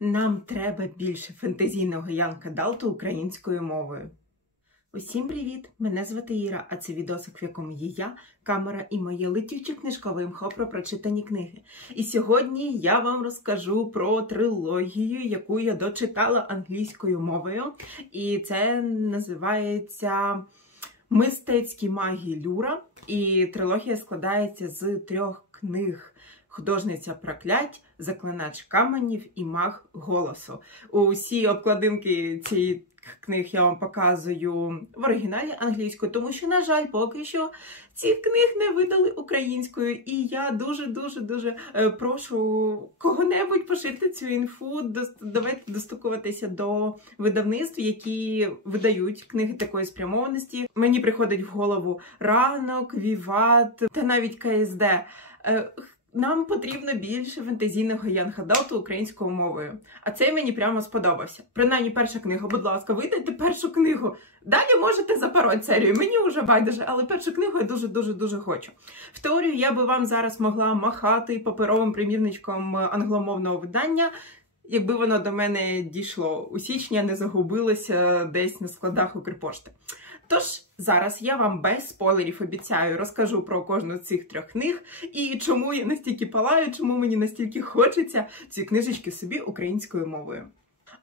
Нам треба більше фентезійного Янка Далту українською мовою. Усім привіт! Мене звати Іра, а це відосик, в якому є я, камера і моє летюче книжкове імхо про прочитані книги. І сьогодні я вам розкажу про трилогію, яку я дочитала англійською мовою. І це називається Мистецькі магії Люра. І трилогія складається з трьох книг. Художниця проклять, заклинач каменів і маг голосу. Усі обкладинки цієї книг я вам показую в оригіналі англійською, тому що, на жаль, поки що цих книг не видали українською. І я дуже-дуже дуже прошу кого-небудь пошити цю інфу, давайте достукуватися до видавництв, які видають книги такої спрямованості. Мені приходить в голову ранок, Віват та навіть КСД. Нам потрібно більше фентезійного янхадалту українською мовою. А цей мені прямо сподобався. Принаймні, перша книга, будь ласка, видайте першу книгу. Далі можете запороть серію. Мені вже байдуже, але першу книгу я дуже-дуже дуже хочу. В теорію я би вам зараз могла махати паперовим примірничком англомовного видання. Якби воно до мене дійшло у січні, не загубилося десь на складах Укрпошти. Тож зараз я вам без спойлерів обіцяю розкажу про кожну з цих трьох книг і чому я настільки палаю, чому мені настільки хочеться ці книжечки собі українською мовою.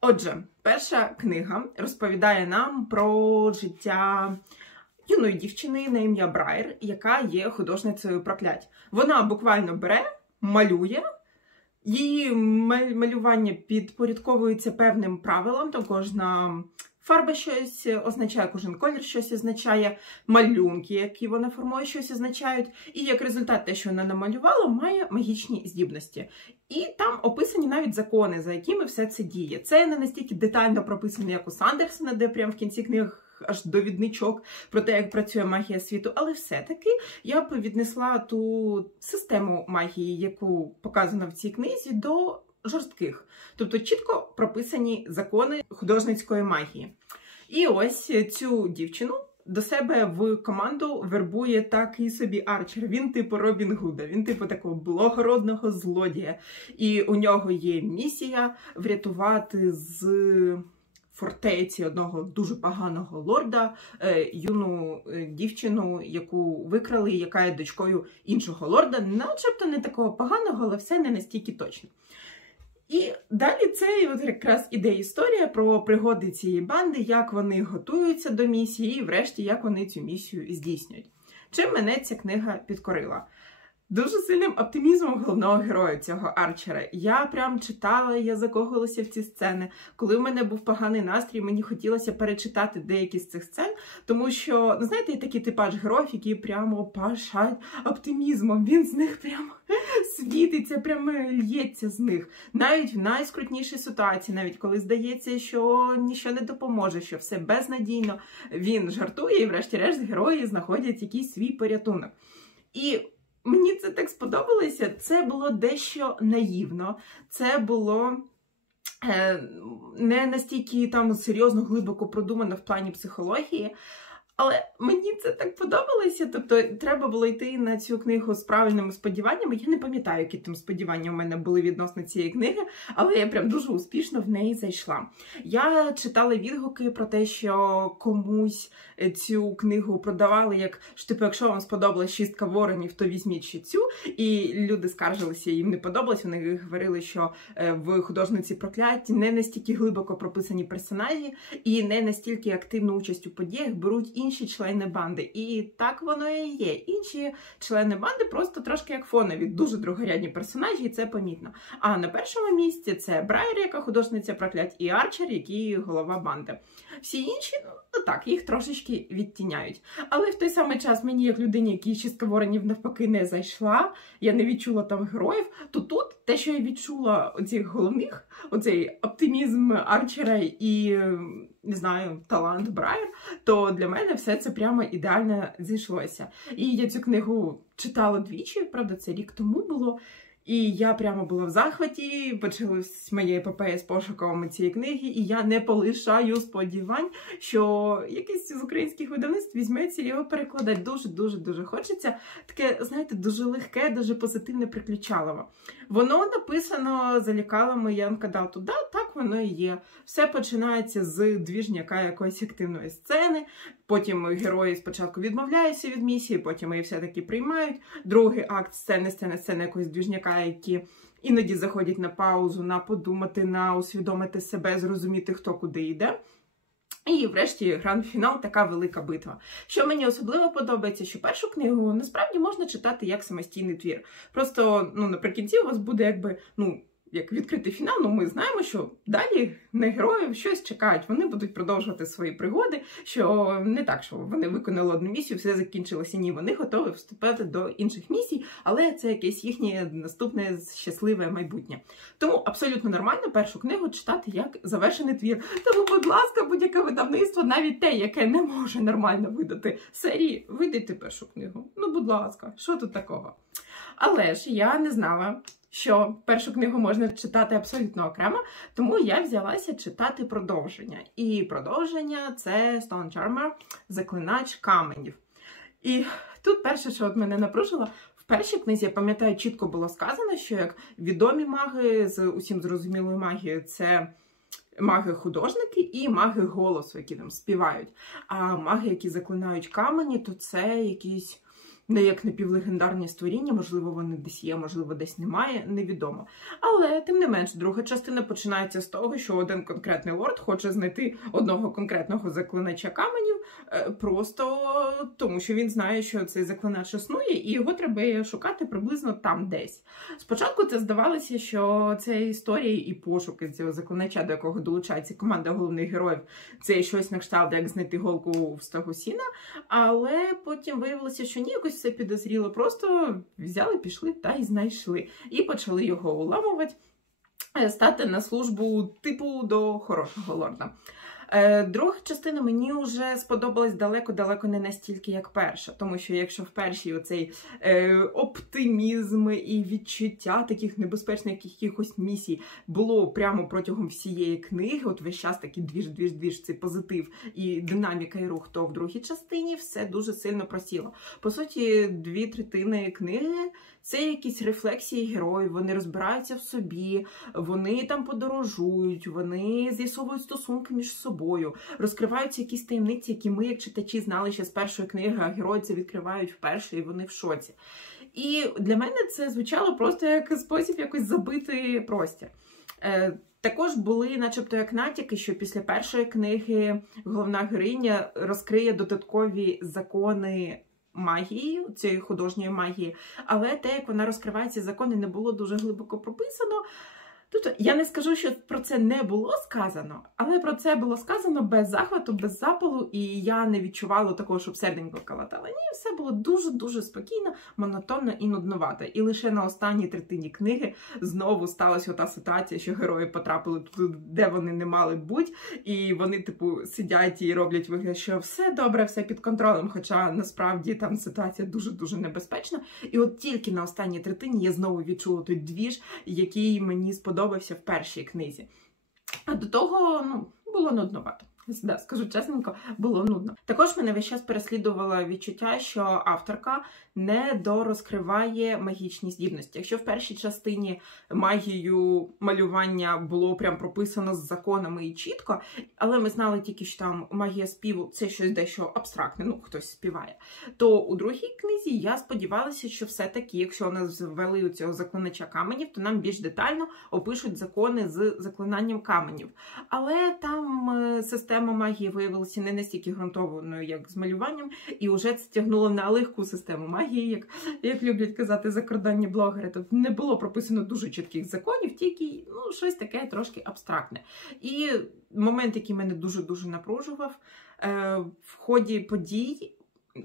Отже, перша книга розповідає нам про життя юної дівчини на ім'я Брайер, яка є художницею проклять. Вона буквально бере, малює. Її малювання підпорядковується певним правилам, то кожна Фарба щось означає, кожен колір щось означає, малюнки, які вона формує, щось означають. І як результат, те, що вона намалювала, має магічні здібності. І там описані навіть закони, за якими все це діє. Це не настільки детально прописано, як у Сандерсона, де прямо в кінці книг. Аж довідничок про те, як працює магія світу, але все-таки я б віднесла ту систему магії, яку показано в цій книзі, до жорстких, тобто чітко прописані закони художницької магії. І ось цю дівчину до себе в команду вербує такий собі арчер. Він типу Робін Гуда, він типу такого благородного злодія. І у нього є місія врятувати з. Фортеці одного дуже поганого лорда, юну дівчину, яку викрали, яка є дочкою іншого лорда, начебто не такого поганого, але все не настільки точно. І далі це якраз іде історія про пригоди цієї банди, як вони готуються до місії, і врешті як вони цю місію здійснюють. Чим мене ця книга підкорила? Дуже сильним оптимізмом головного героя цього арчера. Я прям читала, я закохалася в ці сцени. Коли в мене був поганий настрій, мені хотілося перечитати деякі з цих сцен, тому що, ну знаєте, є такий типаж героїв, які прямо пашать оптимізмом. Він з них прямо світиться, прямо л'ється з них. Навіть в найскрутнішій ситуації, навіть коли здається, що нічого не допоможе, що все безнадійно, він жартує, і, врешті-решт, герої знаходять якийсь свій порятунок. І Мені це так сподобалося. Це було дещо наївно. Це було е, не настільки там серйозно глибоко продумано в плані психології. Але мені це так подобалося. Тобто, треба було йти на цю книгу з правильними сподіваннями. Я не пам'ятаю, які там сподівання у мене були відносно цієї книги, але я прям дуже успішно в неї зайшла. Я читала відгуки про те, що комусь цю книгу продавали, як що типу, якщо вам сподобалась шістка воронів, то візьміть ще цю. І люди скаржилися, їм не подобалось. Вони говорили, що в художниці прокляті не настільки глибоко прописані персонажі і не настільки активну участь у подіях беруть інші члени банди. І так воно і є. Інші члени банди просто трошки як фонові, дуже другорядні персонажі, і це помітно. А на першому місці це Брайер, яка художниця проклять, і Арчер, який голова банди. Всі інші, ну так, їх трошечки відтіняють. Але в той самий час мені, як людині, якій шістка воронів навпаки не зайшла, я не відчула там героїв, то тут те, що я відчула оцих головних, оцей оптимізм Арчера і не знаю, талант Брайер, то для мене все це прямо ідеально зійшлося. І я цю книгу читала двічі, правда, це рік тому було. І я прямо була в захваті, почалась моя епопея з пошуками цієї книги, і я не полишаю сподівань, що якийсь з українських видавництв візьметься і його перекладати. Дуже дуже хочеться. Таке, знаєте, дуже легке, дуже позитивне приключалово. Воно написано за лікалами Янка Далту. Да, так воно і є. Все починається з двіжняка якоїсь активної сцени. Потім герої спочатку відмовляються від місії, потім її все-таки приймають. Другий акт сцени, сцени, сцени якогось двіжняка, які іноді заходять на паузу, на подумати, на усвідомити себе, зрозуміти, хто куди йде. І, врешті, гранд фінал така велика битва. Що мені особливо подобається, що першу книгу насправді можна читати як самостійний твір. Просто ну наприкінці у вас буде якби ну як відкритий фінал, ну ми знаємо, що далі на героїв щось чекають. Вони будуть продовжувати свої пригоди. Що не так, що вони виконали одну місію, все закінчилося. Ні, вони готові вступати до інших місій, але це якесь їхнє наступне щасливе майбутнє. Тому абсолютно нормально першу книгу читати як завершений твір. Тому, будь ласка, будь-яке видавництво, навіть те, яке не може нормально видати серії, видайте першу книгу. Ну, будь ласка, що тут такого? Але ж я не знала що першу книгу можна читати абсолютно окремо, тому я взялася читати продовження. І продовження це Stone Charmer, заклинач каменів. І тут перше, що от мене напружило, в першій книзі, я пам'ятаю, чітко було сказано, що як відомі маги з усім зрозумілою магією, це. Маги-художники і маги голосу, які там співають. А маги, які заклинають камені, то це якісь не як напівлегендарні створіння, можливо, вони десь є, можливо, десь немає, невідомо. Але тим не менш, друга частина починається з того, що один конкретний лорд хоче знайти одного конкретного заклинача каменів, е, просто тому, що він знає, що цей заклинач існує, і його треба шукати приблизно там десь. Спочатку це здавалося, що це історії і пошуки цього заклинача, до якого долучається команда головних героїв. Це щось на кшталт, як знайти голку в стогу сіна. Але потім виявилося, що ні, якось все підозріло. Просто взяли, пішли та й знайшли. І почали його уламувати, е, стати на службу типу до хорошого лорда. Е, друга частина мені вже сподобалась далеко-далеко не настільки, як перша. Тому що якщо в першій оцей е, оптимізм і відчуття таких небезпечних якихось місій було прямо протягом всієї книги, от весь час такий двіж-двіж-двіж, цей позитив і динаміка і рух, то в другій частині все дуже сильно просіло. По суті, дві третини книги. Це якісь рефлексії героїв, вони розбираються в собі, вони там подорожують, вони з'ясовують стосунки між собою, розкриваються якісь таємниці, які ми, як читачі, знали ще з першої книги, а герої це відкривають вперше, і вони в шоці. І для мене це звучало просто як спосіб якось забити простір. Е, також були, начебто, як натяки, що після першої книги головна героїня розкриє додаткові закони магії, цієї художньої магії, але те, як вона розкриває ці закони, не було дуже глибоко прописано. Тобто я не скажу, що про це не було сказано, але про це було сказано без захвату, без запалу, і я не відчувала такого, щоб серденько калатала. Ні, все було дуже-дуже спокійно, монотонно і нудновато. І лише на останній третині книги знову сталася та ситуація, що герої потрапили туди, де вони не мали бути, і вони, типу, сидять і роблять вигляд, що все добре, все під контролем. Хоча насправді там ситуація дуже-дуже небезпечна. І от тільки на останній третині я знову відчула той двіж, який мені сподобався сподобався в першій книзі. А до того ну, було нудновато. Да, скажу чесненько, було нудно. Також мене весь час переслідувало відчуття, що авторка не дорозкриває магічні здібності. Якщо в першій частині магію малювання було прям прописано з законами і чітко, але ми знали тільки, що там магія співу це щось дещо абстрактне, ну хтось співає. То у другій книзі я сподівалася, що все-таки, якщо нас ввели у цього заклинача каменів, то нам більш детально опишуть закони з заклинанням каменів. Але там е, система магії виявилася не настільки ґрунтованою, як з малюванням, і вже це тягнуло на легку систему магії магії, як як люблять казати закордонні блогери. Тобто не було прописано дуже чітких законів, тільки ну, щось таке трошки абстрактне. І момент, який мене дуже-дуже напружував, е, в ході подій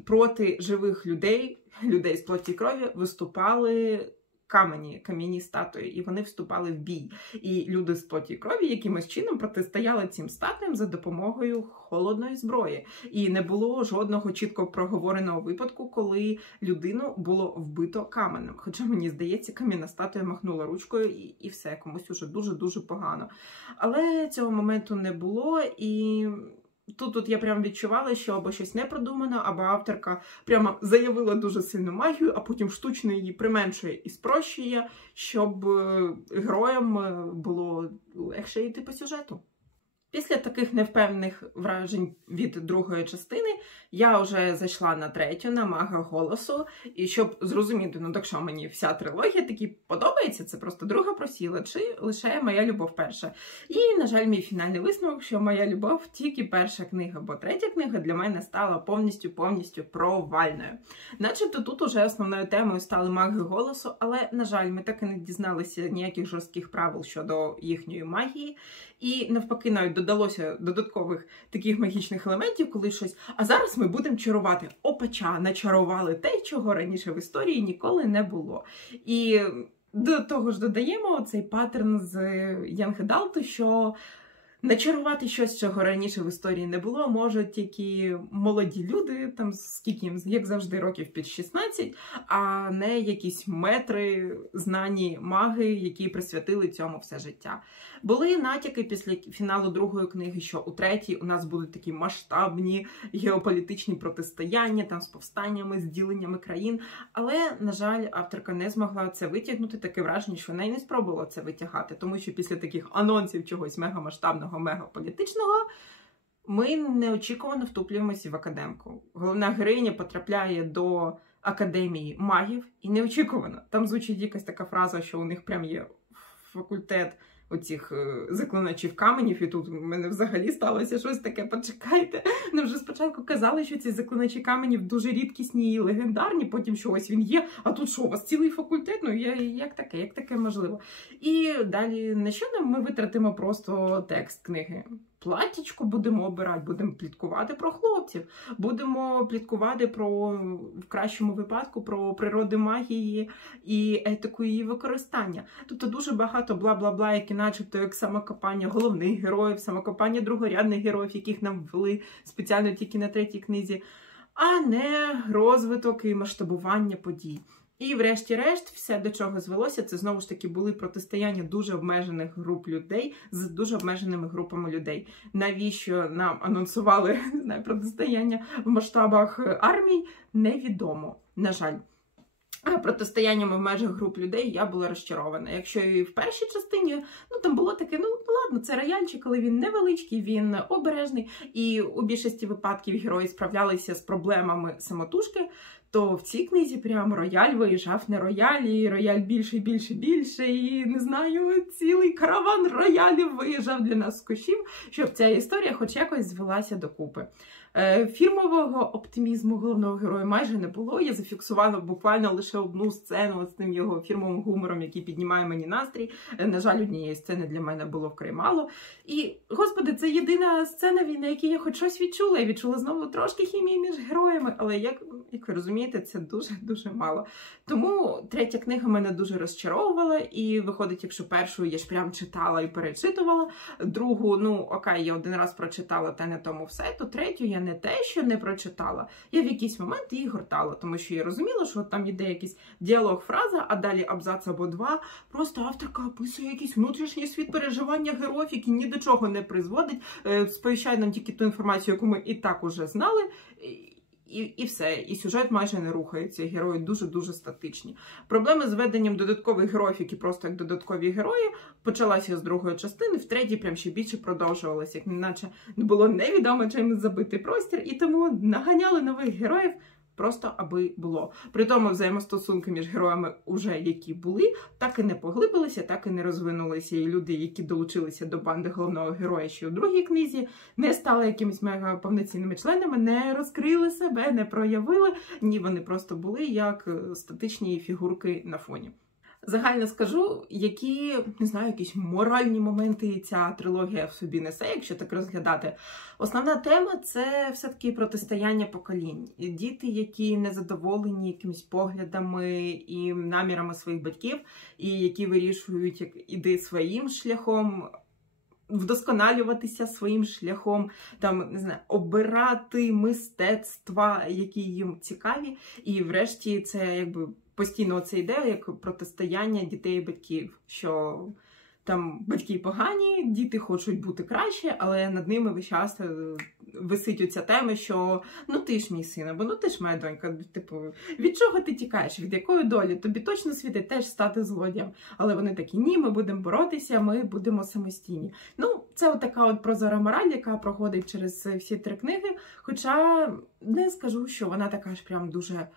проти живих людей, людей з плоті крові, виступали камені, кам'яні статуї, і вони вступали в бій. І люди з плоті крові якимось чином протистояли цим статуям за допомогою холодної зброї. І не було жодного чітко проговореного випадку, коли людину було вбито каменем. Хоча мені здається, кам'яна статуя махнула ручкою і, і все комусь уже дуже дуже погано. Але цього моменту не було і. Тут тут я прям відчувала, що або щось не продумано, або авторка прямо заявила дуже сильну магію, а потім штучно її применшує і спрощує, щоб е, героям е, було легше йти по сюжету. Після таких невпевнених вражень від другої частини я вже зайшла на третю, на мага голосу. І щоб зрозуміти, ну так що мені вся трилогія таки подобається, це просто друга просіла, чи лише моя любов перша. І, на жаль, мій фінальний висновок, що моя любов тільки перша книга, бо третя книга для мене стала повністю повністю провальною. Начебто тут уже основною темою стали маги голосу, але, на жаль, ми так і не дізналися ніяких жорстких правил щодо їхньої магії. І навпаки, навіть додалося додаткових таких магічних елементів, коли щось. А зараз ми будемо чарувати. Опача, начарували те, чого раніше в історії ніколи не було. І до того ж додаємо цей паттерн з Янгедалту, що Начарувати щось, чого раніше в історії не було, можуть тільки молоді люди, там скільки їм, як завжди, років під 16, а не якісь метри, знані маги, які присвятили цьому все життя. Були натяки після фіналу другої книги, що у третій у нас будуть такі масштабні геополітичні протистояння, там з повстаннями, з діленнями країн. Але, на жаль, авторка не змогла це витягнути. Таке враження, що вона й не спробувала це витягати, тому що після таких анонсів чогось мегамасштабного політичного, мегаполітичного, ми неочікувано втуплюємося в академку. Головна героїня потрапляє до академії магів і неочікувано. Там звучить якась така фраза, що у них прям є факультет оцих е, заклиначів каменів, і тут в мене взагалі сталося щось таке. Почекайте. Ну вже спочатку казали, що ці заклиначі каменів дуже рідкісні і легендарні, потім що ось він є. А тут що, у вас цілий факультет? Ну я як таке, як таке можливо? І далі на що нам ми витратимо просто текст книги платічко будемо обирати, будемо пліткувати про хлопців, будемо пліткувати про в кращому випадку про природи магії і етику її використання. Тобто дуже багато бла бла бла, які, начебто, як самокопання головних героїв, самокопання другорядних героїв, яких нам ввели спеціально тільки на третій книзі, а не розвиток і масштабування подій. І, врешті-решт, все до чого звелося, це знову ж таки були протистояння дуже обмежених груп людей з дуже обмеженими групами людей. Навіщо нам анонсували не знаю, протистояння в масштабах армій? Невідомо. На жаль. Протистояннями в межах груп людей я була розчарована. Якщо і в першій частині ну там було таке, ну ладно, це рояльчик, але він невеличкий, він обережний, і у більшості випадків герої справлялися з проблемами самотужки то в цій книзі прям рояль виїжджав не рояль, і рояль більше, більше, більше. І не знаю, цілий караван роялів виїжджав для нас з кущів, щоб ця історія хоч якось звелася докупи. Е, фірмового оптимізму головного героя майже не було. Я зафіксувала буквально лише одну сцену з тим його фірмовим гумором, який піднімає мені настрій. Е, на жаль, однієї сцени для мене було вкрай мало. І, господи, це єдина сцена, на якій я хоч щось відчула. Я відчула знову трошки хімії між героями, але як, як ви розумієте, це дуже-дуже мало. Тому третя книга мене дуже розчаровувала, і виходить, якщо першу я ж прям читала і перечитувала, другу, ну окей, я один раз прочитала та не тому все, то третю я не те, що не прочитала, я в якийсь момент її гортала, тому що я розуміла, що там іде якийсь діалог, фраза, а далі абзац або два. Просто авторка описує якийсь внутрішній світ переживання героїв, які ні до чого не призводить, е, сповіщає нам тільки ту інформацію, яку ми і так уже знали. І і все, і сюжет майже не рухається. Герої дуже-дуже статичні. Проблеми з веденням додаткових героїв, які просто як додаткові герої, почалася з другої частини, в третій прям ще більше продовжувалася, як наче було невідомо чим забити простір, і тому наганяли нових героїв просто аби було. При тому взаємостосунки між героями, уже які були, так і не поглибилися, так і не розвинулися. І люди, які долучилися до банди головного героя, ще у другій книзі, не стали якимись мега повноцінними членами, не розкрили себе, не проявили. Ні, вони просто були як е, статичні фігурки на фоні. Загально скажу, які не знаю, якісь моральні моменти ця трилогія в собі несе, якщо так розглядати. Основна тема це все-таки протистояння поколінь. Діти, які не задоволені якимись поглядами і намірами своїх батьків, і які вирішують, як іди своїм шляхом вдосконалюватися своїм шляхом, там не знаю, обирати мистецтва, які їм цікаві, і врешті це якби постійно це йде як протистояння дітей і батьків. що там батьки погані, діти хочуть бути краще, але над ними весь час е, висить оця тема, що ну ти ж мій син, або ну ти ж моя донька. Типу, від чого ти тікаєш? Від якої долі? Тобі точно світить теж стати злодієм. Але вони такі, ні, ми будемо боротися, ми будемо самостійні. Ну, це от така от прозора мораль, яка проходить через всі три книги. Хоча не скажу, що вона така ж прям дуже.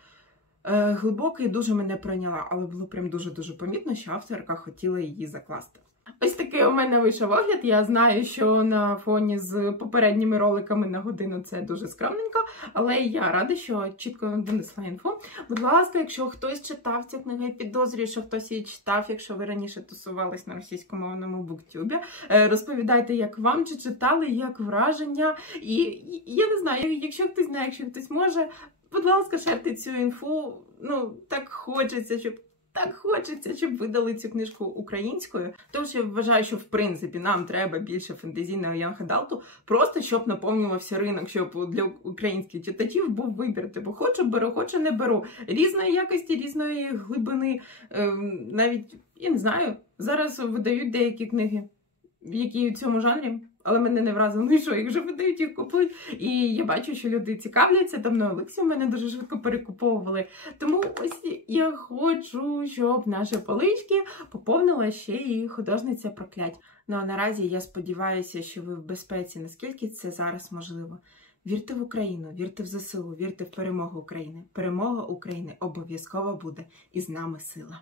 Е, глибока і дуже мене пройняла, але було прям дуже дуже помітно, що авторка хотіла її закласти. Ось такий у мене вийшов огляд. Я знаю, що на фоні з попередніми роликами на годину це дуже скромненько, але я рада, що чітко донесла інфу. Будь ласка, якщо хтось читав цю книгу, я підозрюю, що хтось її читав, якщо ви раніше тусувались на російськомовному буктюбі, е, розповідайте, як вам чи читали, як враження. І я не знаю, якщо хтось знає, якщо хтось може, будь ласка, шерте цю інфу. Ну так хочеться, щоб. Так хочеться, щоб видали цю книжку українською. Тому що я вважаю, що в принципі нам треба більше фентезійного янхадалту, просто щоб наповнювався ринок, щоб для українських читачів був вибір. Типу, хочу беру, хочу не беру. Різної якості, різної глибини. Ем, навіть я не знаю. Зараз видають деякі книги, які в цьому жанрі але мене не вразило, ну і що, їх вже видають, їх купують. І я бачу, що люди цікавляться. Там на Олексі мене дуже швидко перекуповували. Тому ось я хочу, щоб наші полички поповнила ще і художниця проклять. Ну а наразі я сподіваюся, що ви в безпеці, наскільки це зараз можливо. Вірте в Україну, вірте в ЗСУ, вірте в перемогу України. Перемога України обов'язково буде і з нами сила.